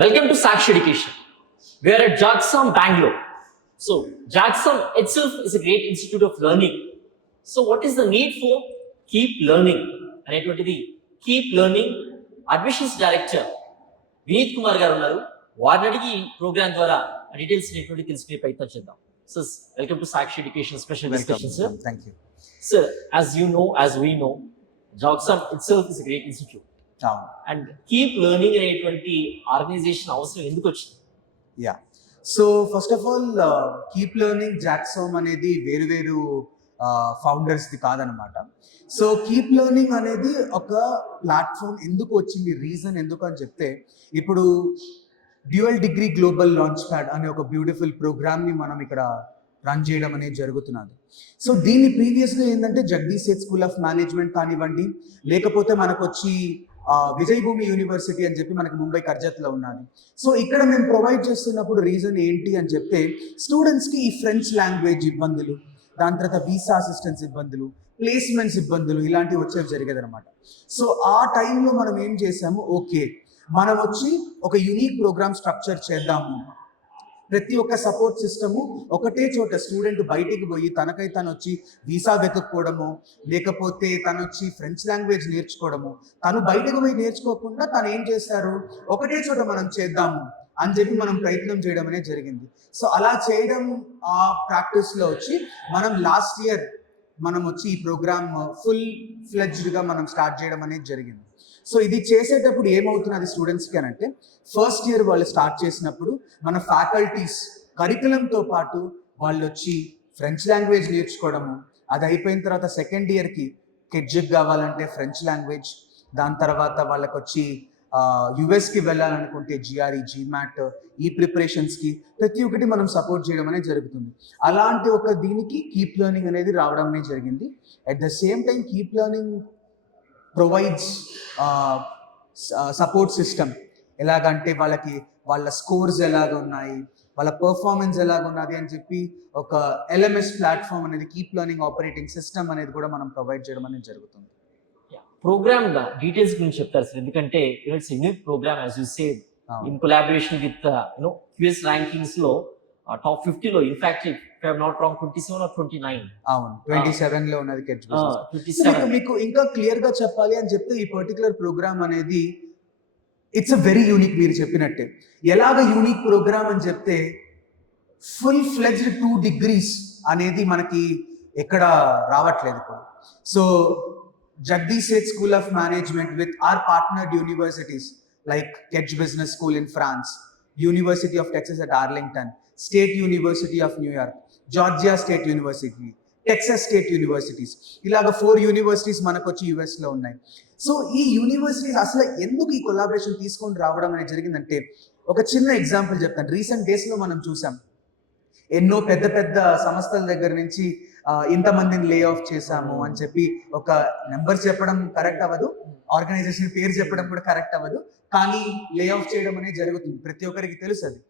Welcome to Sakshi Education. We are at JAGSAM, Bangalore. So, JAGSAM itself is a great institute of learning. So, what is the need for keep learning? అనేటువంటిది keep learning admissions director Vineet Kumar garu ఉన్నారు. వారిని అడిగి programme ద్వారా details అనేటువంటి తెలుసుకునే ప్రయత్నం చేద్దాం. So, welcome to Sakshi education special discussion sir. Thank you. Sir, as we know, JAGSAM itself is a great institute. And keep learning అనేటువంటి ఆర్గనైజేషన్ అవసరం ఎందుకు వచ్చింది? Yeah so first of all keep learning జాక్సోమ్ అనేది వేరు ఫౌండర్స్ది కాదనమాట. So keep learning అనేది ఒక ప్లాట్ఫామ్ ఎందుకు వచ్చింది, రీజన్ ఎందుకు అని చెప్తే, ఇప్పుడు dual degree global launch pad అనే ఒక బ్యూటిఫుల్ ప్రోగ్రామ్ని మనం ఇక్కడ రన్ చేయడం అనేది జరుగుతున్నది. సో దీన్ని ప్రీవియస్గా ఏంటంటే Jagadish Sheth school of management కానివ్వండి, లేకపోతే మనకు వచ్చి విజయ్ భూమి యూనివర్సిటీ అని చెప్పి మనకి ముంబై కర్జత్లో ఉన్నది. సో ఇక్కడ మేము ప్రొవైడ్ చేస్తున్నప్పుడు రీజన్ ఏంటి అని చెప్తే, స్టూడెంట్స్కి ఈ ఫ్రెంచ్ లాంగ్వేజ్ ఇబ్బందులు, దాని తర్వాత వీసా అసిస్టెన్స్ ఇబ్బందులు, ప్లేస్మెంట్స్ ఇబ్బందులు ఇలాంటివి వచ్చేవి జరిగేది అనమాట. సో ఆ టైంలో మనం ఏం చేసాము, ఓకే మనం వచ్చి ఒక యూనిక్ ప్రోగ్రామ్ స్ట్రక్చర్ చేద్దాము. ప్రతి ఒక్క సపోర్ట్ సిస్టము ఒకటే చోట, స్టూడెంట్ బయటికి పోయి తనకై తను వచ్చి వీసా వెతుక్కోవడము, లేకపోతే తను వచ్చి ఫ్రెంచ్ లాంగ్వేజ్ నేర్చుకోవడము, తను బయటకు పోయి నేర్చుకోకుండా తను ఏం చేస్తారు, ఒకటే చోట మనం చేద్దాము అని చెప్పి మనం ప్రయత్నం చేయడం అనేది జరిగింది. సో అలా చేయడం ఆ ప్రాక్టీస్లో వచ్చి మనం లాస్ట్ ఇయర్ మనం వచ్చి ఈ ప్రోగ్రామ్ ఫుల్ ఫ్లెడ్జ్డ్గా మనం స్టార్ట్ చేయడం అనేది జరిగింది. సో ఇది చేసేటప్పుడు ఏమవుతున్నది స్టూడెంట్స్కి అని అంటే, ఫస్ట్ ఇయర్ వాళ్ళు స్టార్ట్ చేసినప్పుడు మన ఫ్యాకల్టీస్ కరికులంతో పాటు వాళ్ళు వచ్చి ఫ్రెంచ్ లాంగ్వేజ్ నేర్చుకోవడము, అది అయిపోయిన తర్వాత సెకండ్ ఇయర్కి కిడ్జిక్ కావాలంటే ఫ్రెంచ్ లాంగ్వేజ్, దాని తర్వాత వాళ్ళకి వచ్చి యుఎస్కి వెళ్ళాలనుకుంటే జిఆర్ఈ, జిమాట్, ఈ ప్రిపరేషన్స్కి ప్రతి ఒక్కటి మనం సపోర్ట్ చేయడం అనేది జరుగుతుంది. అలాంటి ఒక దీనికి కీప్ లెర్నింగ్ అనేది రావడం అనేది జరిగింది. At the same time keep learning provides support system. ఎలాగంటే వాళ్ళకి వాళ్ళ స్కోర్స్ ఎలాగ ఉన్నాయి, వాళ్ళ పర్ఫార్మెన్స్ ఎలాగ ఉన్నది అని చెప్పి ఒక ఎల్ఎంఎస్ ప్లాట్ఫామ్ అనేది, కీప్ లెర్నింగ్ ఆపరేటింగ్ సిస్టమ్ అనేది కూడా మనం ప్రొవైడ్ చేయడం అనేది జరుగుతుంది. ప్రోగ్రామ్ డీటెయిల్స్ గురించి చెప్తారు సార్, ఎందుకంటే it's unique programme as you said in collaboration with QS rankings లో టాప్ 50 లో, in fact if I am not wrong 27 or 29. అవును, 27 లో ఉన్నది కెడ్జ్ బిజినెస్. మీకు ఇంకా క్లియర్ గా చెప్పాలి అని చెప్తే, ఈ పర్టికులర్ ప్రోగ్రామ్ అనేది ఇట్స్ అ వెరీ యూనిక్. మీరు చెప్పినట్టే ఎలాగ యూనిక్ ప్రోగ్రామ్ అని చెప్తే, ఫుల్ ఫ్లెడ్జ్డ్ 2 degrees అనేది మనకి ఎక్కడ రావట్లేదు ఇప్పుడు. So Jagdish Seth School of Management with our partnered universities like Kedge Business School in France, University of Texas at Arlington, State University of New York, Georgia State University, Texas State Universities, ఇలాగ 4 universities మనకు వచ్చి యుఎస్లో ఉన్నాయి. So ఈ universities అసలు ఎందుకు ఈ collaboration తీసుకొని రావడం అనేది జరిగిందంటే, ఒక చిన్న ఎగ్జాంపుల్ చెప్తాను. రీసెంట్ డేస్లో మనం చూసాం, ఎన్నో పెద్ద పెద్ద సంస్థల దగ్గర నుంచి ఇంతమందిని లే ఆఫ్ చేశాము అని చెప్పి ఒక నెంబర్ చెప్పడం కరెక్ట్ అవ్వదు, ఆర్గనైజేషన్ పేరు చెప్పడం కూడా కరెక్ట్ అవ్వదు, కానీ లే ఆఫ్ చేయడం అనేది జరుగుతుంది, ప్రతి ఒక్కరికి తెలుసు అది.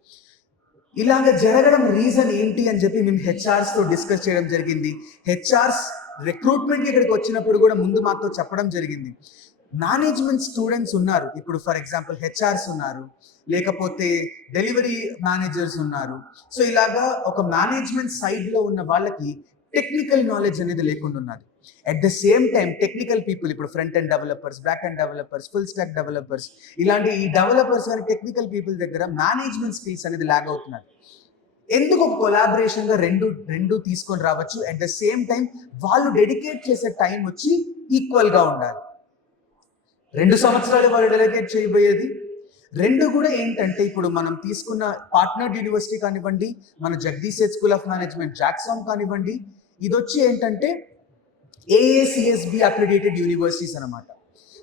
ఇలాగ జరగడం రీజన్ ఏంటి అని చెప్పి మేము హెచ్ఆర్స్తో డిస్కస్ చేయడం జరిగింది. హెచ్ఆర్స్ రిక్రూట్మెంట్కి ఇక్కడికి వచ్చినప్పుడు కూడా ముందు మాతో చెప్పడం జరిగింది, మేనేజ్మెంట్ స్టూడెంట్స్ ఉన్నారు, ఇప్పుడు ఫర్ ఎగ్జాంపుల్ హెచ్ఆర్స్ ఉన్నారు, లేకపోతే డెలివరీ మేనేజర్స్ ఉన్నారు. సో ఇలాగా ఒక మేనేజ్మెంట్ సైడ్లో ఉన్న వాళ్ళకి టెక్నికల్ నాలెడ్జ్ అనేది లేకుండా ఉన్నది. At the same time technical people, ఇప్పుడు front end developers, back end developers, full stack developers, ఇలాంటి ఈ డెవలపర్స్ కానీ టెక్నికల్ పీపుల్ దగ్గర మేనేజ్మెంట్ స్కిల్స్ అనేది ల్యాగ్ అవుతున్నది. ఎందుకు ఒక కొలాబరేషన్గా రెండు తీసుకొని రావచ్చు, అట్ ద సేమ్ టైం వాళ్ళు డెడికేట్ చేసే టైం వచ్చి ఈక్వల్గా ఉండాలి. 2 సంవత్సరాలు వాళ్ళు డెడికేట్ చేయబోయేది, 2 కూడా ఏంటంటే, ఇప్పుడు మనం తీసుకున్న పార్ట్నర్డ్ యూనివర్సిటీ కానివ్వండి, మన Jagdish Sheth school of management జాక్సామ్ కానివ్వండి, ఇది వచ్చి ఏంటంటే AACSB అక్రిడేటెడ్ యూనివర్సిటీస్ అనమాట.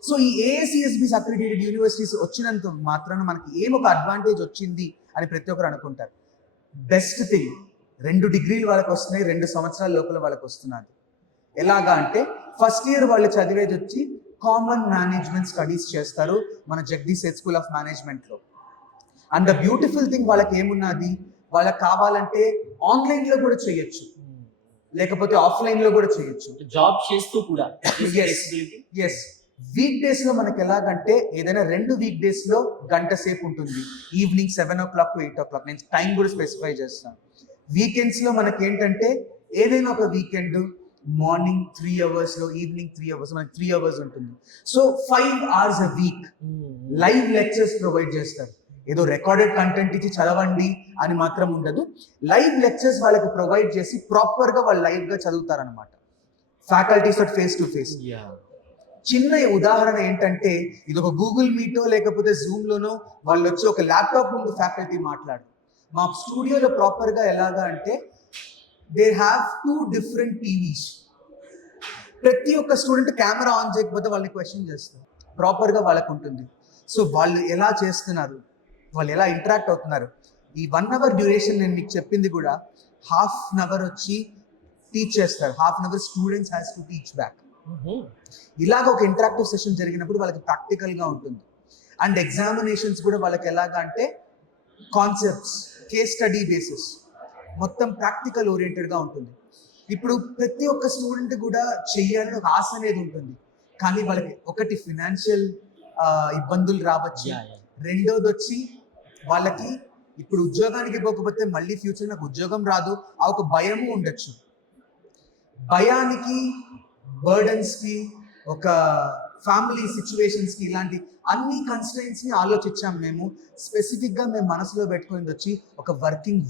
సో ఈ AACSB అక్రిడేటెడ్ యూనివర్సిటీస్ వచ్చినంత మాత్రాన మనకి ఏమొక అడ్వాంటేజ్ వచ్చింది అని ప్రతి ఒక్కరు అనుకుంటారు. బెస్ట్ థింగ్, 2 degrees వాళ్ళకి వస్తున్నాయి, 2 సంవత్సరాల లోపల వాళ్ళకి వస్తున్నది. ఎలాగా అంటే, ఫస్ట్ ఇయర్ వాళ్ళు చదివేది వచ్చి కామన్ మేనేజ్మెంట్ స్టడీస్ చేస్తారు మన జగదీష్ సేథ్ స్కూల్ ఆఫ్ మేనేజ్మెంట్లో. అండ్ ద బ్యూటిఫుల్ థింగ్, వాళ్ళకి ఏమున్నది, వాళ్ళకి కావాలంటే ఆన్లైన్లో కూడా చేయొచ్చు, లేకపోతే ఆఫ్లైన్లో కూడా చేయొచ్చు, జాబ్ చేస్తూ కూడా. ఎస్ వీక్ డేస్ లో మనకి ఎలాగంటే ఏదైనా 2 వీక్ డేస్ లో గంట సేపు ఉంటుంది, ఈవినింగ్ 7 o'clock to 8 o'clock. నేను టైం కూడా స్పెసిఫై చేస్తాను. వీకెండ్స్ లో మనకి ఏంటంటే ఏదైనా ఒక వీకెండ్ మార్నింగ్ 3 hours లో ఈవినింగ్ 3 hours, మనకి 3 hours ఉంటుంది. So 5 hours a week live lectures provide చేస్తారు. ఏదో రికార్డెడ్ కంటెంట్ ఇచ్చి చదవండి అని మాత్రం ఉండదు. లైవ్ లెక్చర్స్ వాళ్ళకి ప్రొవైడ్ చేసి ప్రాపర్ గా వాళ్ళు లైవ్ గా చదువుతారనమాట, ఫ్యాకల్టీస్ తోటి ఫేస్ టు ఫేస్. చిన్న ఉదాహరణ ఏంటంటే ఇది ఒక గూగుల్ మీటో లేకపోతే జూమ్ లోనో వాళ్ళు వచ్చి ఒక ల్యాప్టాప్ ముందు ఫ్యాకల్టీ మాట్లాడు. మా స్టూడియోలో ప్రాపర్ గా ఎలాగా అంటే దే హ్యావ్ 2 different TVs. ప్రతి ఒక్క స్టూడెంట్ కెమెరా ఆన్ చేయకపోతే వాళ్ళని క్వశ్చన్ చేస్తారు, ప్రాపర్ గా వాళ్ళకు ఉంటుంది. సో వాళ్ళు ఎలా చేస్తున్నారు, వాళ్ళు ఎలా ఇంటరాక్ట్ అవుతున్నారు. ఈ 1 hour డ్యూరేషన్ నేను మీకు చెప్పింది కూడా హాఫ్ అన్ అవర్ వచ్చి టీచ్ చేస్తారు, half an our students has to teach back. ఇలాగ ఒక ఇంటరాక్టివ్ సెషన్ జరిగినప్పుడు వాళ్ళకి ప్రాక్టికల్ గా ఉంటుంది. అండ్ ఎగ్జామినేషన్స్ కూడా వాళ్ళకి ఎలాగా అంటే కాన్సెప్ట్స్, కేస్ స్టడీ బేసిస్, మొత్తం ప్రాక్టికల్ ఓరియంటెడ్ గా ఉంటుంది. ఇప్పుడు ప్రతి ఒక్క స్టూడెంట్ కూడా చెయ్యాలని ఒక ఆశ అనేది ఉంటుంది, కానీ వాళ్ళకి ఒకటి ఫినాన్షియల్ ఇబ్బందులు రావచ్చు, రెండోది వచ్చి వాళ్ళకి ఇప్పుడు ఉద్యోగానికి పోకపోతే మళ్ళీ ఫ్యూచర్ నాకు ఉద్యోగం రాదు ఆ ఒక భయము ఉండొచ్చు. భయానికి, బర్డన్స్ కి, ఒక ఫ్యామిలీ సిచ్యువేషన్స్ కి, ఇలాంటి అన్ని కన్స్ట్రెయింట్స్ ని ఆలోచించాం మేము. స్పెసిఫిక్ గా మేము మనసులో పెట్టుకునేది వచ్చి ఒక వర్కింగ్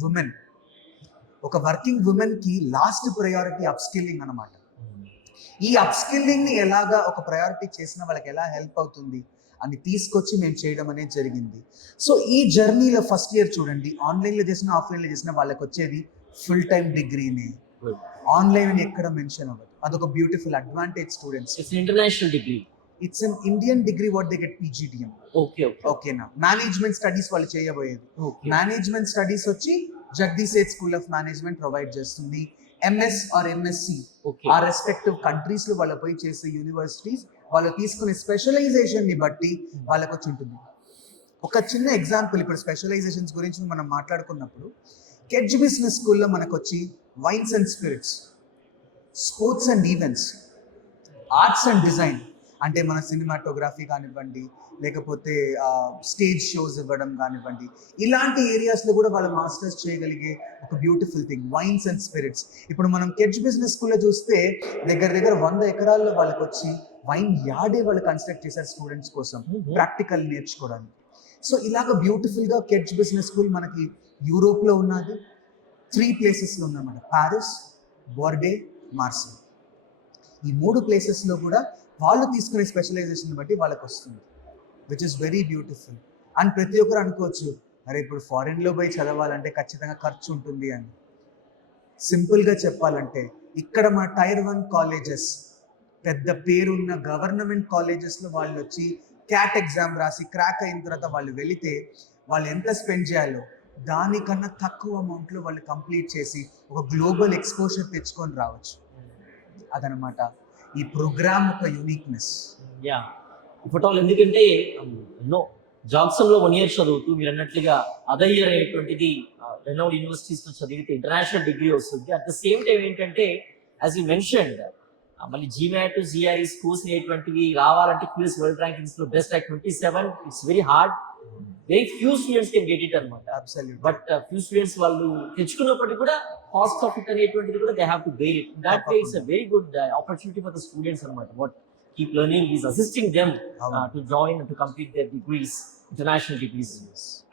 ఉమెన్ కి లాస్ట్ ప్రయారిటీ అప్స్కిల్లింగ్ అనమాట. ఈ అప్స్కిల్లింగ్ ని ఎలాగా ఒక ప్రయారిటీ చేసిన వాళ్ళకి ఎలా హెల్ప్ అవుతుంది అని తీసుకొచ్చి మేము చేయడం అనేది జరిగింది. సో ఈ జర్నీలో ఫస్ట్ ఇయర్ చూడండి, ఆన్లైన్లో చేసిన ఆఫ్లైన్లో చేసిన వాళ్ళకి వచ్చేది ఫుల్ టైమ్ డిగ్రీనే. ఆన్లైన్ అని ఎక్కడ మెన్షన్ అవ్వదు, అదొక beautiful advantage students. It's international degree, it's an Indian degree what they get PGDM. ఓకేనా. మేనేజ్మెంట్ స్టడీస్ వాళ్ళు చేయబోయేది. మేనేజ్మెంట్ స్టడీస్ వచ్చి Jagadish Sheth school of management provide చేస్తుంది. MS or MSc ఆ రెస్పెక్టివ్ కంట్రీస్ లో వాళ్ళు పోయి చేసే యూనివర్సిటీస్ వాళ్ళు తీసుకునే స్పెషలైజేషన్ ని బట్టి వాళ్ళకి వచ్చి ఉంటుంది. ఒక చిన్న ఎగ్జాంపుల్, ఇప్పుడు స్పెషలైజేషన్స్ గురించి మనం మాట్లాడుకున్నప్పుడు కెడ్జ్ బిజినెస్ స్కూల్లో మనకు వచ్చి vines and spirits, sports and events, arts and design, అంటే మన సినిమాటోగ్రఫీ కానివ్వండి, లేకపోతే స్టేజ్ షోస్ ఇవ్వడం కానివ్వండి, ఇలాంటి ఏరియాస్లో కూడా వాళ్ళు మాస్టర్స్ చేయగలిగే ఒక beautiful thing vines and spirits. ఇప్పుడు మనం కెడ్జ్ బిజినెస్ స్కూల్లో చూస్తే దగ్గర 100 ఎకరాల్లో వాళ్ళకి వచ్చి వైన్ యార్డే వాళ్ళు కన్స్ట్రక్ట్ చేశారు స్టూడెంట్స్ కోసం ప్రాక్టికల్ నేర్చుకోవడానికి. సో ఇలాగ బ్యూటిఫుల్గా కెడ్జ్ బిజినెస్ స్కూల్ మనకి యూరోప్లో ఉన్నది, 3 ప్లేసెస్లో ఉందన్నమాట, ప్యారిస్, బోర్డే, మార్సే. ఈ 3 ప్లేసెస్లో కూడా వాళ్ళు తీసుకునే స్పెషలైజేషన్ బట్టి వాళ్ళకి వస్తుంది, which is very beautiful. And ప్రతి ఒక్కరు అనుకోవచ్చు, అరే ఇప్పుడు ఫారిన్లో పోయి చదవాలంటే ఖచ్చితంగా ఖర్చు ఉంటుంది అని. సింపుల్గా చెప్పాలంటే ఇక్కడ మా Tier 1 కాలేజెస్, పెద్ద పేరున్న గవర్నమెంట్ కాలేజెస్లో వాళ్ళు వచ్చి క్యాట్ ఎగ్జామ్ రాసి క్రాక్ అయిన తర్వాత వాళ్ళు వెళితే వాళ్ళు ఎంత స్పెండ్ చేయాలో దానికన్నా తక్కువ అమౌంట్లో వాళ్ళు కంప్లీట్ చేసి ఒక గ్లోబల్ ఎక్స్పోజర్ తెచ్చుకొని రావచ్చు. అదనమాట ఈ ప్రోగ్రామ్ ఒక యూనిక్నెస్. ఎందుకంటే జాగ్సన్ లో 1 year చదువుతూ మీరు అన్నట్లుగా అదర్ ఇయర్ అనేటువంటిది రెనౌడ్ యూనివర్సిటీస్ లో చదివితే ఇంటర్నేషనల్ డిగ్రీ వస్తుంది. అట్ ద సేమ్ టైం ఏంటంటే యాజ్ యూ మెన్షన్డ్ మళ్ళీ GMAT, GRE స్కోర్స్ అనేటువంటివి రావాలంటే QS వరల్డ్ ర్యాంకింగ్స్ లో best at 27. It's very hard, very few students can get it అనమాట. బట్ ఫ్యూ స్టూడెంట్స్ వాళ్ళు తెచ్చుకున్నప్పటికీ కూడా కాస్ట్ ఆఫ్ ఇట్ అనేటువంటిది కూడా they have to bear it. That way it's a very good opportunity for the students అనమాట. What keep learning is assisting them to join and to complete their degrees, international degrees.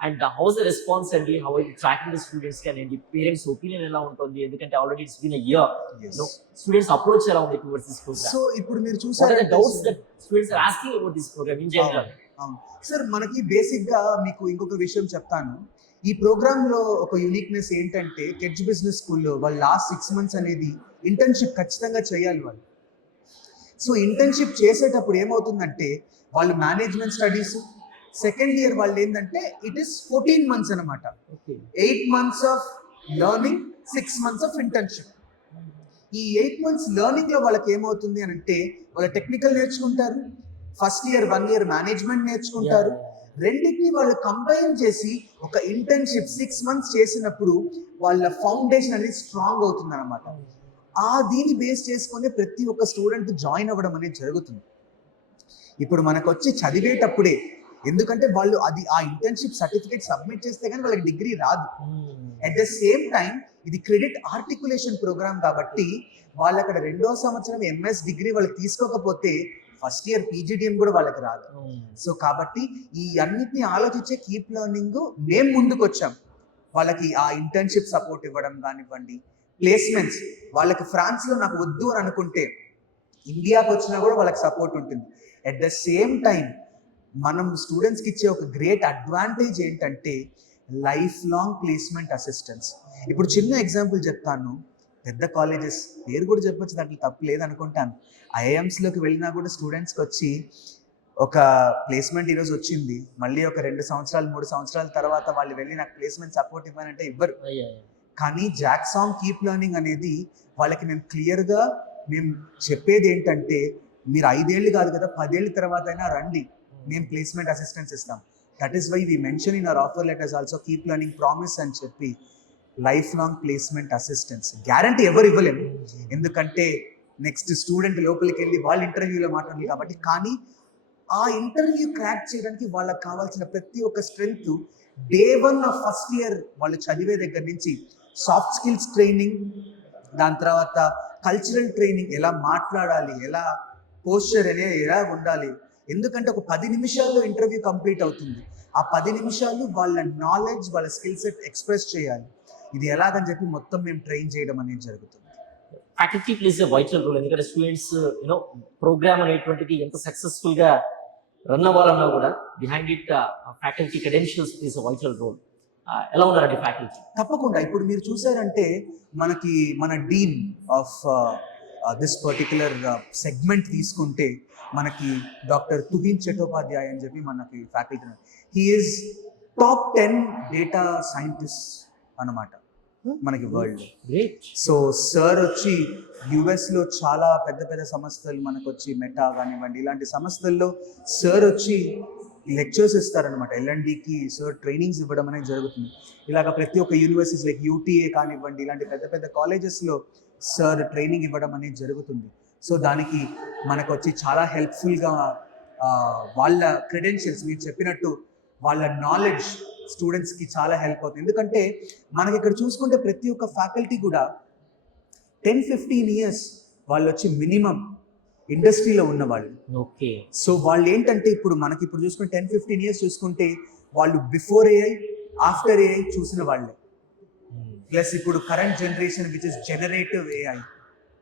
And how is the response and how are you tracking the students and the parents opinion ela untundi endukante already it's been a year. Students approach ela undi towards this program. So ఇప్పుడు మీరు చూసారు, what are the doubts that students are asking about this program in general? Sir మనకి basic గా మీకు ఇంకొక విషయం చెప్తాను. ఈ ప్రోగ్రామ్ లో ఒక యూనిక్నెస్ ఏంటంటే కెడ్జ్ బిజినెస్ స్కూల్లో వాళ్ళు లాస్ట్ 6 months అనేది ఇంటర్న్షిప్ ఖచ్చితంగా చేయాలి వాళ్ళు. సో ఇంటర్న్షిప్ చేసేటప్పుడు ఏమవుతుందంటే వాళ్ళు మేనేజ్మెంట్ స్టడీస్, సెకండ్ ఇయర్ వాళ్ళు ఏంటంటే ఇట్ ఈస్ 14 months అనమాట. 8 months of learning, 6 months of internship. ఈ 8 months లెర్నింగ్ లో వాళ్ళకి ఏమవుతుంది అని అంటే వాళ్ళు టెక్నికల్ నేర్చుకుంటారు, ఫస్ట్ ఇయర్ 1 year మేనేజ్మెంట్ నేర్చుకుంటారు. రెండింటిని వాళ్ళు కంబైన్ చేసి ఒక ఇంటర్న్షిప్ 6 months చేసినప్పుడు వాళ్ళ ఫౌండేషన్ అనేది స్ట్రాంగ్ అవుతుంది అనమాట. దీన్ని బేస్ చేసుకొని ప్రతి ఒక్క స్టూడెంట్ జాయిన్ అవ్వడం అనేది జరుగుతుంది. ఇప్పుడు మనకు వచ్చి చదివేటప్పుడే, ఎందుకంటే వాళ్ళు అది ఆ ఇంటర్న్షిప్ సర్టిఫికేట్ సబ్మిట్ చేస్తే కానీ వాళ్ళకి డిగ్రీ రాదు. అట్ ద సేమ్ టైం ఇది క్రెడిట్ ఆర్టికులేషన్ ప్రోగ్రామ్ కాబట్టి వాళ్ళు అక్కడ 2వ సంవత్సరం ఎంఎస్ డిగ్రీ వాళ్ళు తీసుకోకపోతే ఫస్ట్ ఇయర్ పీజీడిఎం కూడా వాళ్ళకి రాదు. సో కాబట్టి ఈ అన్నిటిని ఆలోచించే కీప్ లెర్నింగ్ మేము ముందుకు వచ్చాం. వాళ్ళకి ఆ ఇంటర్న్షిప్ సపోర్ట్ ఇవ్వడం కానివ్వండి, ప్లేస్మెంట్స్ వాళ్ళకి ఫ్రాన్స్లో నాకు వద్దు అని అనుకుంటే ఇండియాకి వచ్చినా కూడా వాళ్ళకి సపోర్ట్ ఉంటుంది. అట్ ద సేమ్ టైం మనం స్టూడెంట్స్కి ఇచ్చే ఒక గ్రేట్ అడ్వాంటేజ్ ఏంటంటే లైఫ్ లాంగ్ ప్లేస్మెంట్ అసిస్టెన్స్. ఇప్పుడు చిన్న ఎగ్జాంపుల్ చెప్తాను, పెద్ద కాలేజెస్ పేరు కూడా చెప్పొచ్చు, దాంట్లో తప్పు లేదనుకుంటాను. ఐఐఎమ్స్లోకి వెళ్ళినా కూడా స్టూడెంట్స్కి వచ్చి ఒక ప్లేస్మెంట్ ఈరోజు వచ్చింది, మళ్ళీ ఒక 2 సంవత్సరాలు 3 సంవత్సరాల తర్వాత వాళ్ళు వెళ్ళి నాకు ప్లేస్మెంట్ సపోర్ట్ ఇవ్వనంటే ఇవ్వరు. కానీ జాక్సామ్ కీప్ లెర్నింగ్ అనేది వాళ్ళకి నేను క్లియర్గా మేము చెప్పేది ఏంటంటే మీరు 5 ఏళ్ళు కాదు కదా 10 ఏళ్ళ తర్వాత అయినా రండి, మేము ప్లేస్మెంట్ అసిస్టెన్స్ ఇస్తాం. That is why we mention in our offer letters also keep learning promise అని చెప్పి life long placement assistance guarantee ఎవరు ఇవ్వలేము, ఎందుకంటే నెక్స్ట్ స్టూడెంట్ లోపలికి వెళ్ళి వాళ్ళు ఇంటర్వ్యూలో మాట్లాడాలి కాబట్టి. కానీ ఆ ఇంటర్వ్యూ క్రాక్ చేయడానికి వాళ్ళకి కావాల్సిన ప్రతి ఒక్క strength day 1 of first year వాళ్ళు చదివే దగ్గర నుంచి సాఫ్ట్ స్కిల్స్ ట్రైనింగ్, దాని తర్వాత కల్చరల్ ట్రైనింగ్, ఎలా మాట్లాడాలి, ఎలా పోస్చర్ అనేది ఎలా ఉండాలి, ఎందుకంటే ఒక 10 నిమిషాల్లో ఇంటర్వ్యూ కంప్లీట్ అవుతుంది. ఆ 10 నిమిషాలు వాళ్ళ నాలెడ్జ్ వాళ్ళ స్కిల్ సెట్ ఎక్స్ప్రెస్ చేయాలి. ఇది ఎలాగని చెప్పి మొత్తం మేము ట్రైన్ చేయడం అనేది జరుగుతుంది. Faculty place a vital role, ఎందుకంటే స్టూడెంట్స్ ప్రోగ్రామ్ అనేటువంటిది ఎంత సక్సెస్ఫుల్ గా రన్ అవ్వాలన్నా కూడా behind it faculty credentials place a vital role. ఎలా ఉన్నారండి ఫ్యాకల్టీ? తప్పకుండా. ఇప్పుడు మీరు చూసారంటే మనకి మన dean of this particular segment తీసుకుంటే మనకి డాక్టర్ తుహిన్ చటోపాధ్యాయ్ అని చెప్పి మనకి faculty. He is top 10 data scientist అన్నమాట మనకి వరల్డ్. సో సార్ వచ్చి యుఎస్లో చాలా పెద్ద పెద్ద సంస్థలు మనకు వచ్చి మెటా కానివ్వండి ఇలాంటి సంస్థల్లో సార్ వచ్చి లెక్చర్స్ ఇస్తారనమాట. ఎల్ఎండికి సార్ ట్రైనింగ్స్ ఇవ్వడం అనేది జరుగుతుంది. ఇలాగ ప్రతి ఒక్క యూనివర్సిటీస్ లైక్ యూటీఏ కానివ్వండి ఇలాంటి పెద్ద పెద్ద కాలేజెస్లో సార్ ట్రైనింగ్ ఇవ్వడం అనేది జరుగుతుంది. సో దానికి మనకు వచ్చి చాలా హెల్ప్ఫుల్గా వాళ్ళ క్రెడెన్షియల్స్ మీరు చెప్పినట్టు వాళ్ళ నాలెడ్జ్ స్టూడెంట్స్కి చాలా హెల్ప్ అవుతుంది. ఎందుకంటే మనకి ఇక్కడ చూసుకుంటే ప్రతి ఒక్క ఫ్యాకల్టీ కూడా 10-15 ఇయర్స్ వాళ్ళు వచ్చి మినిమం ఇండస్ట్రీలో ఉన్నవాళ్ళు. ఓకే. సో వాళ్ళు ఏంటంటే ఇప్పుడు మనకి ఇప్పుడు చూసుకుంటే 10-15 ఇయర్స్ చూసుకుంటే వాళ్ళు బిఫోర్ ఏఐ ఆఫ్టర్ ఏఐ చూసిన వాళ్ళే. ప్లస్ ఇప్పుడు current generation which is generative AI,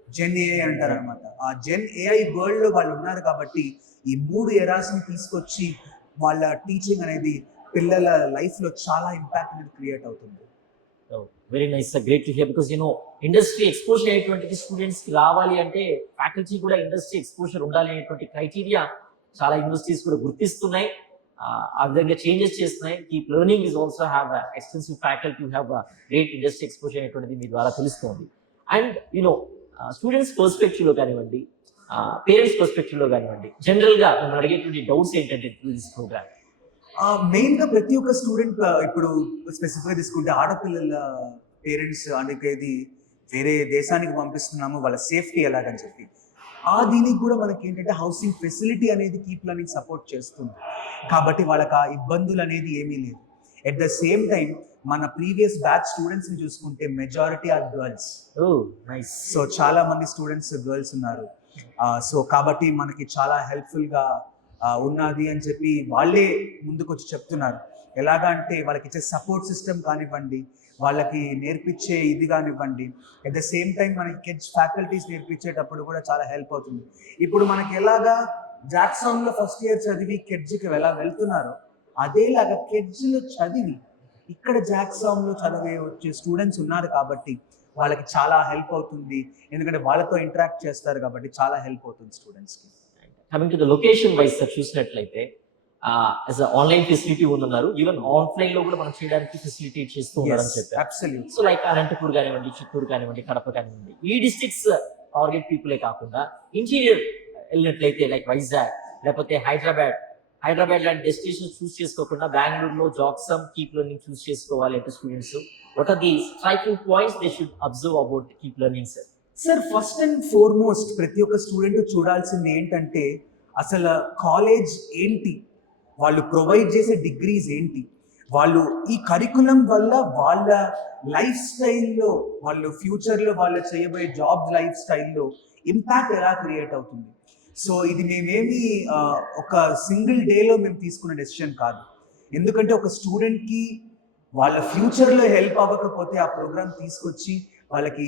gen AI అంటారు అనమాట. ఆ జెన్ ఏఐ వరల్డ్లో వాళ్ళు ఉన్నారు కాబట్టి ఈ 3 ఎరాస్ని తీసుకొచ్చి వాళ్ళ టీచింగ్ అనేది పిల్లల లైఫ్లో చాలా ఇంపాక్ట్ అనేది క్రియేట్ అవుతుంది. Very nice, great to hear. Because industry exposure అయ్యేటువంటి స్టూడెంట్స్ కి రావాలి అంటే ఫ్యాకల్టీ కూడా ఇండస్ట్రీ ఎక్స్పోజర్ ఉండాలి అనేటువంటి క్రైటీరియా చాలా యూనివర్సిటీస్ కూడా గుర్తిస్తున్నాయి, ఆ విధంగా చేంజెస్ చేస్తున్నాయి. Keep learning is also have extensive faculty, have great industry exposure అనేటువంటిది మీ ద్వారా తెలుస్తుంది. అండ్ స్టూడెంట్స్ పర్స్పెక్టివ్ లో కానివ్వండి, పేరెంట్స్ పర్స్పెక్టివ్ లో కానివ్వండి, జనరల్ గా మనం అడిగేటువంటి డౌట్స్ ఏంటంటే దిస్ ప్రోగ్రామ్ మెయిన్గా ప్రతి ఒక్క స్టూడెంట్ ఇప్పుడు స్పెసిఫిక్గా తీసుకుంటే ఆడపిల్లల పేరెంట్స్ అనేది వేరే దేశానికి పంపిస్తున్నాము వాళ్ళ సేఫ్టీ ఎలాగని చెప్పి దీనికి కూడా మనకి ఏంటంటే హౌసింగ్ ఫెసిలిటీ అనేది కీప్ లెర్నింగ్ సపోర్ట్ చేస్తుంది కాబట్టి వాళ్ళకి ఆ ఇబ్బందులు అనేది ఏమీ లేదు. ఎట్ ద సేమ్ టైం మన ప్రీవియస్ బ్యాచ్ స్టూడెంట్స్ని చూసుకుంటే మెజారిటీ ఆర్ గర్ల్స్. సో చాలా మంది స్టూడెంట్స్ గర్ల్స్ ఉన్నారు. సో కాబట్టి మనకి చాలా హెల్ప్ఫుల్గా ఉన్నది అని చెప్పి వాళ్ళే ముందుకు వచ్చి చెప్తున్నారు. ఎలాగా అంటే వాళ్ళకి ఇచ్చే సపోర్ట్ సిస్టమ్ కానివ్వండి, వాళ్ళకి నేర్పించే ఇది కానివ్వండి, అట్ ద సేమ్ టైం మనకి కిడ్స్ ఫ్యాకల్టీస్ నేర్పించేటప్పుడు కూడా చాలా హెల్ప్ అవుతుంది. ఇప్పుడు మనకి ఎలాగా జాక్సామ్లో ఫస్ట్ ఇయర్ చదివి కిడ్స్కి ఎలా వెళ్తున్నారో అదేలాగా కిడ్స్లో చదివి ఇక్కడ జాక్సామ్లో చదివే వచ్చే స్టూడెంట్స్ ఉన్నారు కాబట్టి వాళ్ళకి చాలా హెల్ప్ అవుతుంది. ఎందుకంటే వాళ్ళతో ఇంటరాక్ట్ చేస్తారు కాబట్టి చాలా హెల్ప్ అవుతుంది స్టూడెంట్స్కి. Coming to the location wise చూసినట్లయితే ఆన్లైన్ ఫెసిలిటీ ఉందన్నారు, ఈవెన్ ఆఫ్లైన్ లో కూడా మనం చేయడానికి ఫెసిలిటీ చేస్తూ ఉన్నారని చెప్పారు. సో లైక్ అనంతపూర్ కానివ్వండి, చిత్తూరు కానివ్వండి, కడప కానివ్వండి, ఈ డిస్ట్రిక్ట్స్ టార్గెట్ పీపులే కాకుండా ఇంటీరియర్ వెళ్ళినట్లయితే లైక్ వైజాగ్ లేకపోతే హైదరాబాద్ లాంటి డెస్టినేషన్ చూస్ చేసుకోకుండా బెంగళూరులో జాక్సమ్ కీప్ లెర్నింగ్ చూస్ చేసుకోవాలి అంటే students what are the striking points they should observe about keep learning sir? Sir first and foremost ప్రతి ఒక్క స్టూడెంట్ చూడాల్సింది ఏంటంటే అసలు కాలేజ్ ఏంటి, వాళ్ళు ప్రొవైడ్ చేసే డిగ్రీస్ ఏంటి, వాళ్ళు ఈ కరికులం వల్ల వాళ్ళ లైఫ్ స్టైల్లో, వాళ్ళు ఫ్యూచర్లో వాళ్ళు చేయబోయే జాబ్ లైఫ్ స్టైల్లో ఇంపాక్ట్ ఎలా క్రియేట్ అవుతుంది. సో ఇది మేమేమి ఒక సింగిల్ డేలో మేము తీసుకున్న డెసిషన్ కాదు. ఎందుకంటే ఒక స్టూడెంట్కి వాళ్ళ ఫ్యూచర్లో హెల్ప్ అవ్వకపోతే ఆ ప్రోగ్రామ్ తీసుకొచ్చి వాళ్ళకి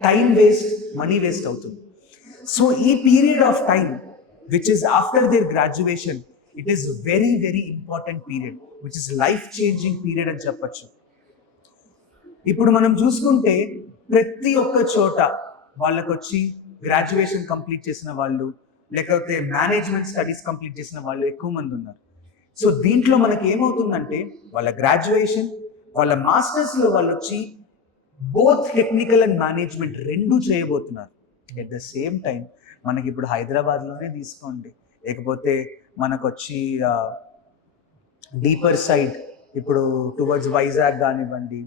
టైం వేస్ట్, మనీ వేస్ట్ అవుతుంది. సో ఈ period of time which is after their graduation, it is very very important period, which is life changing period అని చెప్పచ్చు. ఇప్పుడు మనం చూసుకుంటే ప్రతి ఒక్క చోట వాళ్ళకు వచ్చి గ్రాడ్యుయేషన్ కంప్లీట్ చేసిన వాళ్ళు, లేకపోతే మేనేజ్మెంట్ స్టడీస్ కంప్లీట్ చేసిన వాళ్ళు ఎక్కువ మంది ఉన్నారు. సో దీంట్లో మనకి ఏమవుతుందంటే వాళ్ళ గ్రాడ్యుయేషన్, వాళ్ళ మాస్టర్స్లో వాళ్ళు వచ్చి బోత్ టెక్నికల్ అండ్ మేనేజ్మెంట్ రెండూ చేయబోతున్నారు. ఎట్ ద సేమ్ టైం మనకి ఇప్పుడు హైదరాబాద్లోనే తీసుకోండి, లేకపోతే మనకు వచ్చి డీపర్ సైడ్ ఇప్పుడు టువర్డ్స్ వైజాగ్ కానివ్వండి,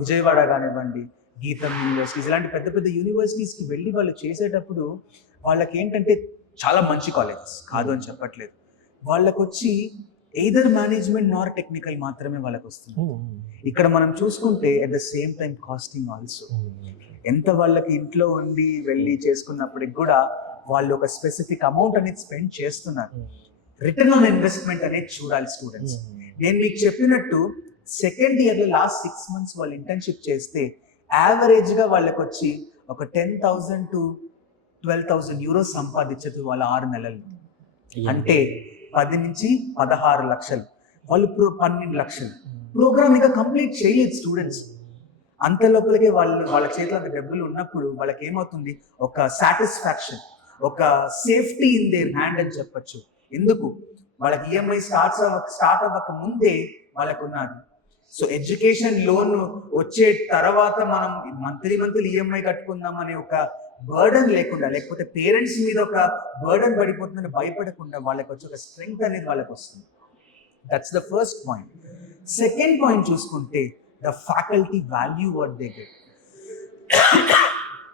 విజయవాడ కానివ్వండి, గీతం యూనివర్సిటీస్, ఇలాంటి పెద్ద పెద్ద యూనివర్సిటీస్కి వెళ్ళి వాళ్ళు చేసేటప్పుడు వాళ్ళకి ఏంటంటే చాలా మంచి కాలేజెస్ కాదు అని చెప్పట్లేదు, వాళ్ళకు వచ్చి ఎయిదర్ మేనేజ్మెంట్ నార్ టెక్నికల్ మాత్రమే వాళ్ళకి వస్తుంది. ఇక్కడ మనం చూసుకుంటే at the same time costing also, ఎంత వాళ్ళకి ఇంట్లో ఉండి వెళ్ళి చేసుకున్నప్పటికి కూడా వాళ్ళు ఒక స్పెసిఫిక్ అమౌంట్ అనేది స్పెండ్ చేస్తున్నారు. రిటర్న్ ఆన్ ఇన్వెస్ట్మెంట్ అనేది చూడాలి స్టూడెంట్స్. నేను మీకు చెప్పినట్టు సెకండ్ ఇయర్లో లాస్ట్ 6 months వాళ్ళు ఇంటర్న్షిప్ చేస్తే యావరేజ్గా వాళ్ళకి వచ్చి ఒక 10,000 to 12,000 euros సంపాదించదు వాళ్ళ 6 నెలలు. అంటే 10 నుంచి 16 లక్షలు, వాళ్ళు 12 లక్షలు. ప్రోగ్రామ్ ఇంకా కంప్లీట్ చేయలేదు స్టూడెంట్స్. అంత లోపలికే వాళ్ళ చేతిలో అంత డబ్బులు ఉన్నప్పుడు వాళ్ళకి ఏమవుతుంది, ఒక సాటిస్ఫాక్షన్, ఒక సేఫ్టీ ఇన్ దేర్ హ్యాండ్ అని చెప్పచ్చు. ఎందుకు, వాళ్ళకి ఈఎంఐ స్టార్ట్ అవ్వక ముందే వాళ్ళకు ఉన్నది. సో ఎడ్యుకేషన్ లోన్ వచ్చే తర్వాత మనం మంత్లీ ఈఎంఐ కట్టుకుందాం అనే ఒక బర్డన్ లేకుండా, లేకపోతే పేరెంట్స్ మీద ఒక బర్డన్ పడిపోతుందని భయపడకుండా వాళ్ళకి వచ్చి ఒక స్ట్రెంగ్త్ అనేది వాళ్ళకి వస్తుంది. That's the first point. Second point చూసుకుంటే the faculty value what they get.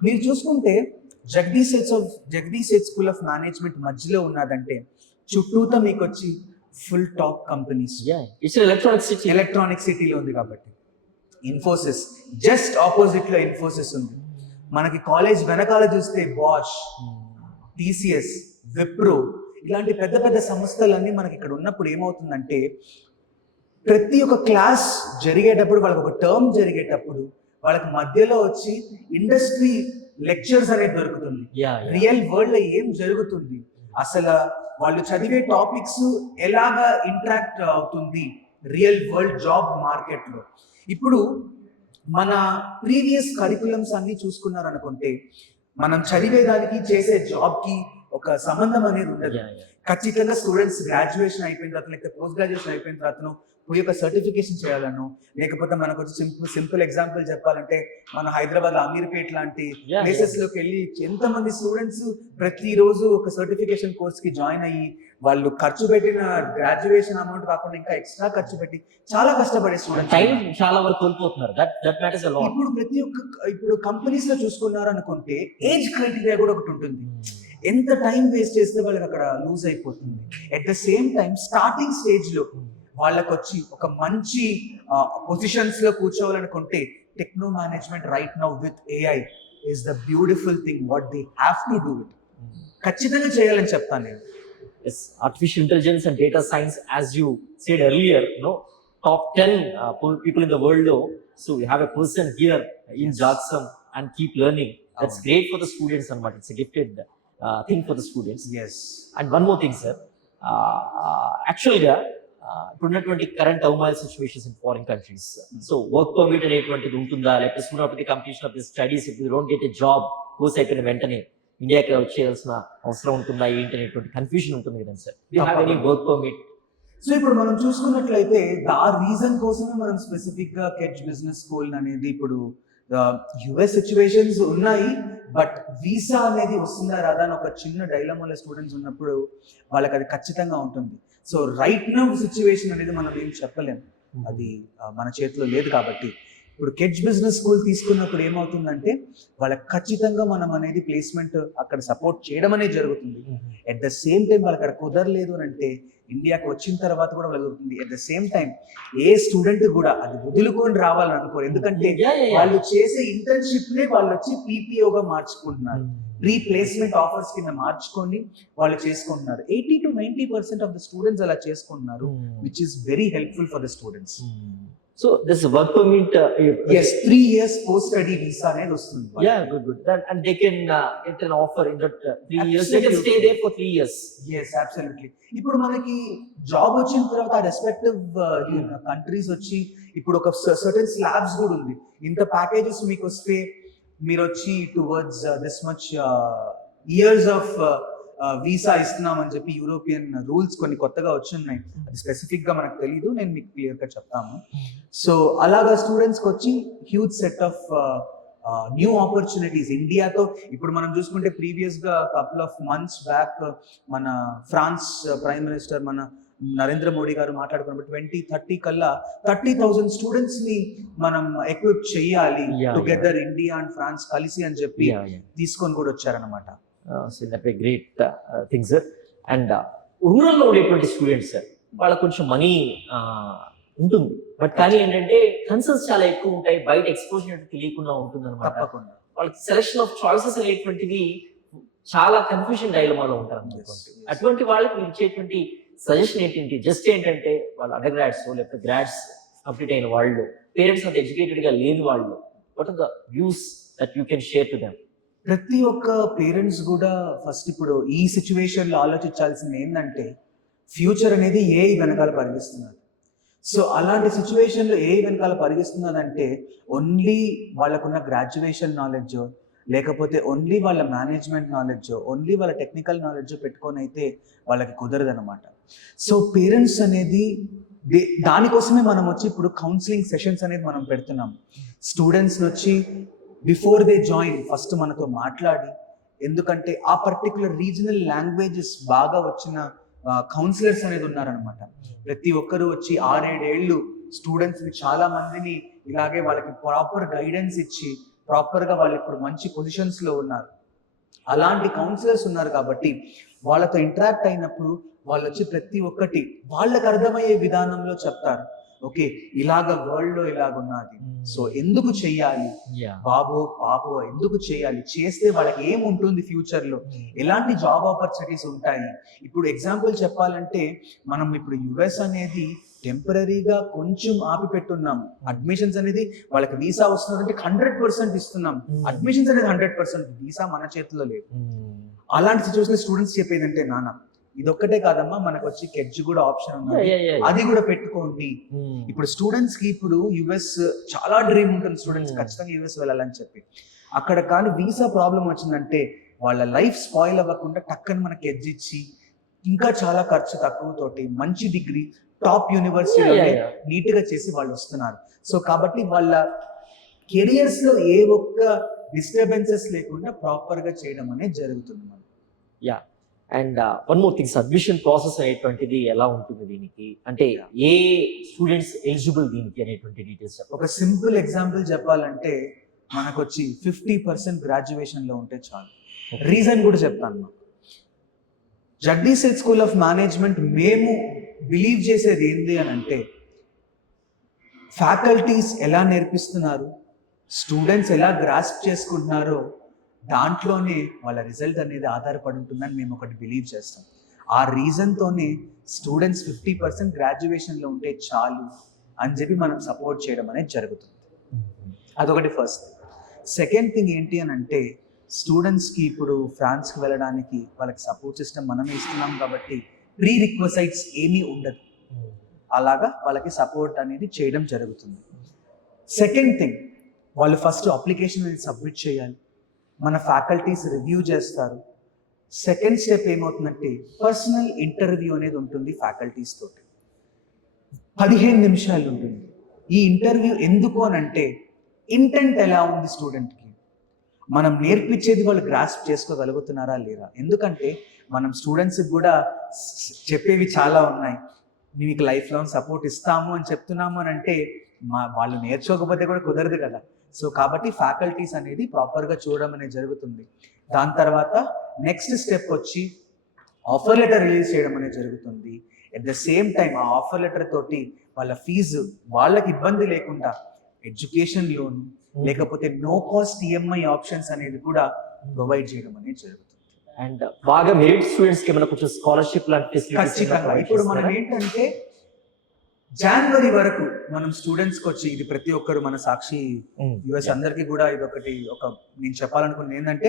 మీరు చూసుకుంటే Jagdish Sheth school of management మధ్యలో ఉన్నదంటే చుట్టూతో మీకు వచ్చి ఫుల్ టాప్ కంపెనీస్. ఎలక్ట్రానిక్ సిటీలో ఉంది కాబట్టి ఇన్ఫోసిస్, జస్ట్ ఆపోజిట్ లో ఇన్ఫోసిస్ ఉంది. మనకి కాలేజ్ వెనకాల చూస్తే బాష్, టీసీఎస్, విప్రో, ఇలాంటి పెద్ద పెద్ద సంస్థలన్నీ మనకి ఇక్కడ ఉన్నప్పుడు ఏమవుతుందంటే ప్రతి ఒక్క క్లాస్ జరిగేటప్పుడు, వాళ్ళకి ఒక టర్మ్ జరిగేటప్పుడు వాళ్ళకి మధ్యలో వచ్చి ఇండస్ట్రీ లెక్చర్స్ అనేది దొరుకుతుంది. రియల్ వరల్డ్ లో ఏం జరుగుతుంది, అసలు వాళ్ళు చదివే టాపిక్స్ ఎలాగా ఇంటరాక్ట్ అవుతుంది రియల్ వరల్డ్ జాబ్ మార్కెట్లో. ఇప్పుడు మన ప్రీవియస్ కరికులమ్స్ అన్ని చూసుకున్నారు అనుకుంటే మనం చదివేదానికి చేసే జాబ్కి ఒక సంబంధం అనేది ఉండదు. ఖచ్చితంగా స్టూడెంట్స్ గ్రాడ్యుయేషన్ అయిపోయిన తర్వాత, లేకపోతే పోస్ట్ గ్రాడ్యుయేషన్ అయిపోయిన తర్వాత పోయి ఒక సర్టిఫికేషన్ చేయాలను, లేకపోతే మనకు వచ్చి సింపుల్ ఎగ్జాంపుల్ చెప్పాలంటే మన హైదరాబాద్ అమీర్పేట్ లాంటి ప్లేసెస్ లోకి వెళ్ళి ఎంతమంది స్టూడెంట్స్ ప్రతిరోజు ఒక సర్టిఫికేషన్ కోర్స్ కి జాయిన్ అయ్యి వాళ్ళు ఖర్చు పెట్టిన గ్రాడ్యుయేషన్ అమౌంట్ కాకుండా ఇంకా ఎక్స్ట్రా ఖర్చు పెట్టి చాలా కష్టపడే స్టూడెంట్స్ చాలా వరకు కోల్పోతున్నారు. ఇప్పుడు కంపెనీస్ లో చూసుకున్నారు అనుకుంటే ఏజ్ క్రైటీరియా కూడా ఒకటి ఉంటుంది. ఎంత టైం వేస్ట్ చేస్తే వాళ్ళకి అక్కడ లూజ్ అయిపోతుంది. At the same time starting stage లో వాళ్ళకి వచ్చి ఒక మంచి పొజిషన్స్ లో కూర్చోవాలనుకుంటే techno management right now with AI is the beautiful thing what they have to do it. ఖచ్చితంగా చేయాలని చెప్తాను నేను. Yes, artificial intelligence and data science, as you said earlier, top 10 people in the world. So you have a person here in Jagsam and keep learning. That's great for the students, and what it's a gifted thing for the students. Yes. And one more thing, sir. Actually, ఇప్పుడున్నటువంటి current అవమాల situations in foreign countries, so work permit అనేటువంటిది ఉంటుందా, లేకపోతే soon of the completion of the studies if you don't get a job course అయిపోయిన వెంటనే ఇండియాకి వచ్చేయాల్సిన అవసరం ఉంటుందా ఏంటి అనేటువంటి కన్ఫ్యూజన్ ఉంటుంది కదా sir. You have any work permit? So ఇప్పుడు మనం చూసుకున్నట్లయితే ఆ రీజన్ కోసమే మనం స్పెసిఫిక్ గా కెచ్ బిజినెస్ స్కూల్ అనేది ఇప్పుడు యుఎస్ సిచ్యువేషన్స్ ఉన్నాయి, బట్ వీసా అనేది వస్తుందా రాదా అని ఒక చిన్న డైలమాలో స్టూడెంట్స్ ఉన్నప్పుడు వాళ్ళకి అది ఖచ్చితంగా ఉంటుంది. సో రైట్ నౌ సిచ్యువేషన్ అనేది మనం ఏం చెప్పలేము, అది మన చేతిలో లేదు. కాబట్టి ఇప్పుడు కెడ్జ్ బిజినెస్ స్కూల్ తీసుకున్నప్పుడు ఏమవుతుందంటే వాళ్ళకి ఖచ్చితంగా మనం అనేది ప్లేస్మెంట్ అక్కడ సపోర్ట్ చేయడం అనేది జరుగుతుంది. ఎట్ ద సేమ్ టైం వాళ్ళకి అక్కడ కుదరలేదు అని అంటే ఇండియాకి వచ్చిన తర్వాత కూడా వాళ్ళకి జరుగుతుంది. At the same time A student కూడా అది వదులుకొని రావాలని అనుకోరు, ఎందుకంటే వాళ్ళు చేసే ఇంటర్న్షిప్ నే వాళ్ళు వచ్చి పీపీఓగా మార్చుకుంటున్నారు, ప్రీ ప్లేస్మెంట్ ఆఫర్స్ కింద మార్చుకొని వాళ్ళు చేసుకుంటున్నారు. 80-90% ఆఫ్ ద స్టూడెంట్స్ అలా చేసుకుంటున్నారు, which is very helpful for the students. So this work permit, yes, 3 years post study visa అనేది వస్తుంది. Yeah, good. And they can get an offer in that 3 years. They can Absolutely. stay there for 3 years. Yes, absolutely. ఇప్పుడు మనకి job వచ్చిన తర్వాత ఆ respective countries వచ్చి ఇప్పుడు ఒక సర్టెన్ స్లాబ్స్ కూడా ఉంది. ఇంత ప్యాకేజెస్ మీకు వస్తే మీరు వచ్చి towards this much years of visa ఇస్తున్నామని చెప్పి యూరోపియన్ రూల్స్ కొన్ని కొత్తగా వచ్చున్నాయి. అది స్పెసిఫిక్ గా మనకు తెలియదు, నేను మీకు క్లియర్ గా చెప్తాను. సో అలాగా స్టూడెంట్స్కి వచ్చి huge set of new opportunities. ఇండియాతో ఇప్పుడు మనం చూసుకుంటే ప్రీవియస్ గా కపుల్ ఆఫ్ మంత్స్ బ్యాక్ మన ఫ్రాన్స్ ప్రైమ్ మినిస్టర్ మన నరేంద్ర మోడీ గారు మాట్లాడుకున్నప్పుడు 2030 కల్లా 30,000 స్టూడెంట్స్ ని మనం ఎక్విప్ చేయాలి టుగెదర్ ఇండియా అండ్ ఫ్రాన్స్ కలిసి అని చెప్పి తీసుకొని కూడా వచ్చారనమాట. So that be great thing sir. And రూరల్లో ఉండేటువంటి స్టూడెంట్స్ సార్ వాళ్ళకి కొంచెం మనీ ఉంటుంది, బట్ కానీ ఏంటంటే కన్సర్న్స్ చాలా ఎక్కువ ఉంటాయి, బయట ఎక్స్పోజర్ తెలియకుండా ఉంటుంది అనమాట. తప్పకుండా వాళ్ళకి సెలెక్షన్ ఆఫ్ చాయిసెస్ అనేటువంటివి చాలా కన్ఫ్యూజన్ డైలమాలో ఉంటారు అనుకోండి. అటువంటి వాళ్ళకి మీరు ఇచ్చేటువంటి సజెషన్ ఏంటంటే జస్ట్ ఏంటంటే వాళ్ళు అండర్ గ్రాడ్స్ లేకపోతే గ్రాడ్స్ కంప్లీట్ అయిన వాళ్ళు, పేరెంట్స్ అంత ఎడ్యుకేటెడ్ గా లేని వాళ్ళు, what are the views that you can share to them? ప్రతి ఒక్క పేరెంట్స్ కూడా ఫస్ట్ ఇప్పుడు ఈ సిచ్యువేషన్ లో ఆలోచించాల్సింది ఏంటంటే ఫ్యూచర్ అనేది ఏ వెనకాల పరిగిస్తున్నారు. సో అలాంటి సిచ్యువేషన్ లో ఏ వెనకాల పరిగిస్తున్నదంటే ఓన్లీ వాళ్ళకున్న గ్రాడ్యుయేషన్ నాలెడ్జ్ లేకపోతే ఓన్లీ వాళ్ళ మేనేజ్మెంట్ నాలెడ్జ్ ఓన్లీ వాళ్ళ టెక్నికల్ నాలెడ్జ్ పెట్టుకొని అయితే వాళ్ళకి కుదరదు అనమాట. సో పేరెంట్స్ అనేది దానికోసమే మనం వచ్చి ఇప్పుడు కౌన్సిలింగ్ సెషన్స్ అనేది మనం పెడుతున్నాం. స్టూడెంట్స్ వచ్చి బిఫోర్ దే జాయిన్ ఫస్ట్ మనతో మాట్లాడి, ఎందుకంటే ఆ పర్టికులర్ రీజనల్ లాంగ్వేజెస్ బాగా వచ్చిన కౌన్సిలర్స్ అనేది ఉన్నారనమాట. ప్రతి ఒక్కరు వచ్చి 6-7 ఏళ్ళు స్టూడెంట్స్ ని చాలా మందిని ఇలాగే వాళ్ళకి ప్రాపర్ గైడెన్స్ ఇచ్చి ప్రాపర్ గా వాళ్ళు ఇప్పుడు మంచి పొజిషన్స్ లో ఉన్నారు. అలాంటి కౌన్సిలర్స్ ఉన్నారు కాబట్టి వాళ్ళతో ఇంటరాక్ట్ అయినప్పుడు వాళ్ళు వచ్చి ప్రతి ఒక్కటి వాళ్ళకి అర్థమయ్యే విధానంలో చెప్తారు. ఓకే, ఇలాగ వరల్డ్ లో ఇలాగున్నది, సో ఎందుకు చెయ్యాలి బాబో పాపో, ఎందుకు చేయాలి, చేస్తే వాళ్ళకి ఏముంటుంది ఫ్యూచర్ లో, ఎలాంటి జాబ్ ఆపర్చునిటీస్ ఉంటాయి. ఇప్పుడు ఎగ్జాంపుల్ చెప్పాలంటే మనం ఇప్పుడు యుఎస్ అనేది టెంపరీగా కొంచెం ఆపి పెట్టున్నాం. అడ్మిషన్స్ అనేది వాళ్ళకి వీసా వస్తుందంటే 100% ఇస్తున్నాం, అడ్మిషన్స్ అనేది 100%, వీసా మన చేతిలో లేదు. అలాంటి సిచ్యువేషన్ స్టూడెంట్స్ చెప్పేదంటే నాన్న ఇదొక్కటే కాదమ్మా, మనకు వచ్చి కెడ్జ్ కూడా ఆప్షన్ ఉంది, అది కూడా పెట్టుకోండి. ఇప్పుడు స్టూడెంట్స్ కి ఇప్పుడు యుఎస్ చాలా డ్రీమ్ ఉంటుంది, స్టూడెంట్స్ ఖచ్చితంగా యుఎస్ వెళ్ళాలని చెప్పి. అక్కడ కానీ వీసా ప్రాబ్లం వచ్చిందంటే వాళ్ళ లైఫ్ స్పాయిల్ అవ్వకుండా టక్కని మనకి కెడ్జ్ ఇచ్చి ఇంకా చాలా ఖర్చు తక్కువతోటి మంచి డిగ్రీ టాప్ యూనివర్సిటీలో నీట్ గా చేసి వాళ్ళు వస్తున్నారు. సో కాబట్టి వాళ్ళ కెరియర్స్ లో ఏ ఒక్క డిస్టర్బెన్సెస్ లేకుండా ప్రాపర్ గా చేయడం అనేది జరుగుతుంది. Yeah, and one more thing, admission process అనేటువంటిది ఎలా ఉంటుంది దీనికి, అంటే ఏ స్టూడెంట్స్ ఎలిజిబుల్ దీనికి అనేటువంటి డీటెయిల్స్. ఒక సింపుల్ ఎగ్జాంపుల్ చెప్పాలంటే మనకు వచ్చి 50% గ్రాడ్యుయేషన్ లో ఉంటే చాలు. రీజన్ కూడా చెప్తాను. జగదీష్ స్కూల్ ఆఫ్ మేనేజ్మెంట్ మేము బిలీవ్ చేసేది ఏంటి అని అంటే ఫ్యాకల్టీస్ ఎలా నేర్పిస్తున్నారు, స్టూడెంట్స్ ఎలా గ్రాస్ప్ చేసుకుంటున్నారో దాంట్లోనే వాళ్ళ రిజల్ట్ అనేది ఆధారపడి ఉంటుందని మేము ఒకటి బిలీవ్ చేస్తాం. ఆ రీజన్తోనే స్టూడెంట్స్ 50% గ్రాడ్యుయేషన్లో ఉంటే చాలు అని చెప్పి మనం సపోర్ట్ చేయడం అనేది జరుగుతుంది. అదొకటి ఫస్ట్. సెకండ్ థింగ్ ఏంటి అని అంటే స్టూడెంట్స్కి ఇప్పుడు ఫ్రాన్స్కి వెళ్ళడానికి వాళ్ళకి సపోర్ట్ సిస్టమ్ మనమే ఇస్తున్నాం కాబట్టి ప్రీ రిక్వెసైట్స్ ఏమీ ఉండదు, అలాగా వాళ్ళకి సపోర్ట్ అనేది చేయడం జరుగుతుంది. సెకండ్ థింగ్, వాళ్ళు ఫస్ట్ అప్లికేషన్ అనేది సబ్మిట్ చేయాలి, మన ఫ్యాకల్టీస్ రివ్యూ చేస్తారు. సెకండ్ స్టెప్ ఏమవుతుందంటే పర్సనల్ ఇంటర్వ్యూ అనేది ఉంటుంది ఫ్యాకల్టీస్ తోటి, 15 నిమిషాలు ఉంటుంది. ఈ ఇంటర్వ్యూ ఎందుకు అని అంటే ఇంటెంట్ ఎలా ఉంది స్టూడెంట్కి, మనం నేర్పించేది వాళ్ళు గ్రాస్ప్ చేసుకోగలుగుతున్నారా లేదా. ఎందుకంటే మనం స్టూడెంట్స్కి కూడా చెప్పేవి చాలా ఉన్నాయి, మీకు లైఫ్ లాంగ్ సపోర్ట్ ఇస్తాము అని చెప్తున్నాము అని అంటే వాళ్ళు నేర్చుకోకపోతే కూడా కుదరదు కదా. సో కాబట్టి ఫ్యాకల్టీస్ అనేది ప్రాపర్గా చూడడం అనేది జరుగుతుంది. దాని తర్వాత నెక్స్ట్ స్టెప్ వచ్చి ఆఫర్ లెటర్ రిలీజ్ చేయడం అనేది జరుగుతుంది. ఎట్ ద సేమ్ టైం ఆ ఆఫర్ లెటర్ తోటి వాళ్ళ ఫీజు వాళ్ళకి ఇబ్బంది లేకుండా ఎడ్యుకేషన్ లోన్ లేకపోతే నో కాస్ట్ ఈఎంఐ ఆప్షన్స్ అనేది కూడా ప్రొవైడ్ చేయడం అనేది జరుగుతుంది. అండ్ బాగా మెరిట్ స్టూడెంట్స్ కి మనకు కొంచెం స్కాలర్షిప్ లాంటి ఖచ్చితంగా ఇప్పుడు మనం ఏంటంటే జనవరి వరకు మనం స్టూడెంట్స్కి వచ్చి, ఇది ప్రతి ఒక్కరు మన సాక్షి యుఎస్ అందరికీ కూడా ఇది నేను చెప్పాలనుకున్నది ఏంటంటే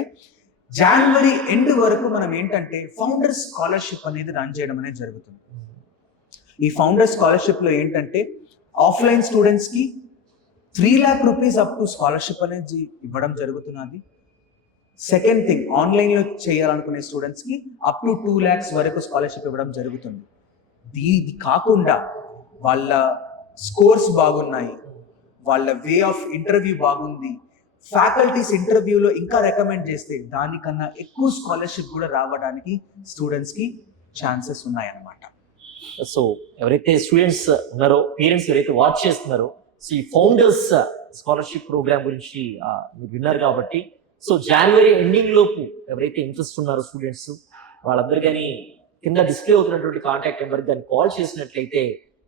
జనవరి ఎండ్ వరకు మనం ఏంటంటే ఫౌండర్ స్కాలర్షిప్ అనేది రన్ చేయడం అనేది జరుగుతుంది. ఈ ఫౌండర్ స్కాలర్షిప్ లో ఏంటంటే ఆఫ్లైన్ స్టూడెంట్స్ కి 3 lakh rupees up to scholarship అనేది ఇవ్వడం జరుగుతున్నది. సెకండ్ థింగ్, ఆన్లైన్ లో చేయాలనుకునే స్టూడెంట్స్ కి అప్ టు 2 lakhs వరకు స్కాలర్షిప్ ఇవ్వడం జరుగుతుంది. ఇది కాకుండా వాళ్ళ స్కోర్స్ బాగున్నాయి, వాళ్ళ వే ఆఫ్ ఇంటర్వ్యూ బాగుంది, ఫ్యాకల్టీస్ ఇంటర్వ్యూలో ఇంకా రికమెండ్ చేస్తే దానికన్నా ఎక్కువ స్కాలర్షిప్ కూడా రావడానికి స్టూడెంట్స్ కి ఛాన్సెస్ ఉన్నాయన్నమాట. సో ఎవరైతే స్టూడెంట్స్ ఉన్నారో, పేరెంట్స్ ఎవరైతే వాచ్ చేస్తున్నారో, సో ఈ ఫౌండర్స్ స్కాలర్షిప్ ప్రోగ్రామ్ గురించి మీరు విన్నారు కాబట్టి, సో జనవరి ఎండింగ్ లోపు ఎవరైతే ఇంట్రెస్ట్ ఉన్నారో స్టూడెంట్స్ వాళ్ళందరూ కానీ కింద డిస్ప్లే అవుతున్నటువంటి కాంటాక్ట్ నెంబర్కి కానీ కాల్ చేసినట్లయితే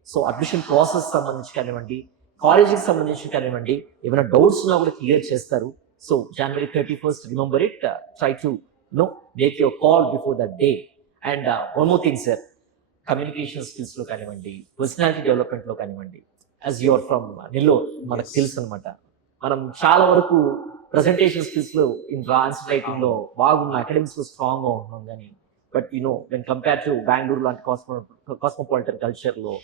సో అడ్మిషన్ ప్రాసెస్ సంబంధించి కానివ్వండి, కాలేజీకి సంబంధించి కానివ్వండి, ఏమైనా డౌట్స్ ఉన్నా కూడా క్లియర్ చేస్తారు. So January 31st, remember it, try to make your call before that day. And one more thing sir, communication skills లో కానివ్వండి, పర్సనాలిటీ డెవలప్మెంట్ లో కానివ్వండి, యాజ్ యువర్ ఫ్రమ్ నెల్లూరు మనకు తెలుసు అనమాట, మనం చాలా వరకు ప్రెజెంటేషన్ స్కిల్స్ లో ఆన్సర్ రైటింగ్ లో బాగున్న, అకాడమిక్స్ లో స్ట్రాంగ్ గా ఉన్నాం కానీ but when compare to Bengaluru లాంటి కాస్మోపాలిటన్ కల్చర్ లో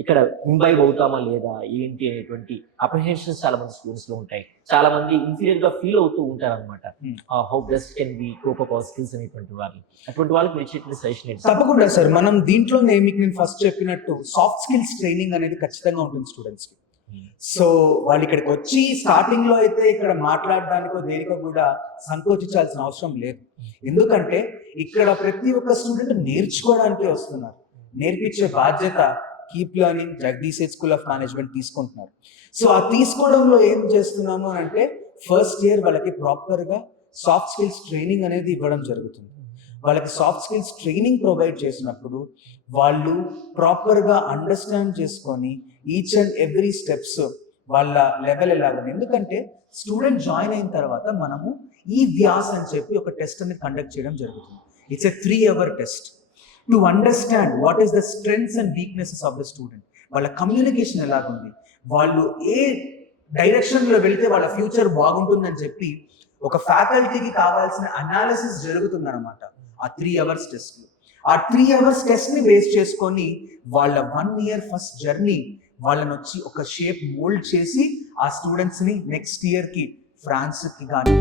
ఇక్కడ ఇంబైబ్ అవుతామా లేదా ఏంటి అనేటువంటి అప్రిహెన్షన్స్ చాలా మంది స్టూడెంట్స్ లో ఉంటాయి. చాలా మంది ఇన్ఫీరియర్ గా ఫీల్ అవుతూ ఉంటారు అనమాట. How best can be cope up our skills అనేటువంటి వాళ్ళు, అటువంటి వాళ్ళకి మీరు ఇచ్చేటువంటి సజెషన్ ఏంటి? తప్పకుండా సార్, మనం దీంట్లోనే మీకు నేను ఫస్ట్ చెప్పినట్టు సాఫ్ట్ స్కిల్స్ ట్రైనింగ్ అనేది ఖచ్చితంగా ఉంటుంది స్టూడెంట్స్ కి. సో వాళ్ళు ఇక్కడికి వచ్చి స్టార్టింగ్ లో అయితే ఇక్కడ మాట్లాడడానికో దేనికో కూడా సంకోచించాల్సిన అవసరం లేదు. ఎందుకంటే ఇక్కడ ప్రతి ఒక్క స్టూడెంట్ నేర్చుకోవడానికే వస్తున్నారు. నేర్పించే బాధ్యత keep learning Jagadish school of management తీసుకుంటున్నారు. సో ఆ తీసుకోవడంలో ఏం చేస్తున్నాము అంటే ఫస్ట్ ఇయర్ వాళ్ళకి ప్రాపర్ గా సాఫ్ట్ స్కిల్స్ ట్రైనింగ్ అనేది ఇవ్వడం జరుగుతుంది. వాళ్ళకి సాఫ్ట్ స్కిల్స్ ట్రైనింగ్ ప్రొవైడ్ చేసినప్పుడు వాళ్ళు ప్రాపర్ గా అండర్స్టాండ్ చేసుకొని ఈచ్ అండ్ ఎవ్రీ స్టెప్స్ వాళ్ళ లెవెల్ ఎలాగని, ఎందుకంటే స్టూడెంట్ జాయిన్ అయిన తర్వాత మనము ఈ వ్యాస్ అని చెప్పి ఒక టెస్ట్ అనేది కండక్ట్ చేయడం జరుగుతుంది. It's a 3-hour test to understand what is the strengths and weaknesses of the student. వాళ్ళ కమ్యూనికేషన్ ఎలాగుంది, వాళ్ళు ఏ డైరెక్షన్ లో వెళ్తే వాళ్ళ ఫ్యూచర్ బాగుంటుందని చెప్పి ఒక ఫ్యాకల్టీకి కావాల్సిన అనాలిసిస్ జరుగుతుందన్నమాట ఆ 3 hours టెస్ట్ లో. ఆ 3 hours టెస్ట్ ని బేస్ చేసుకొని వాళ్ళ 1 year ఫస్ట్ జర్నీ వాళ్ళని వచ్చి ఒక షేప్ మోల్డ్ చేసి ఆ స్టూడెంట్స్ ని నెక్స్ట్ ఇయర్ కి ఫ్రాన్స్ కి కానీ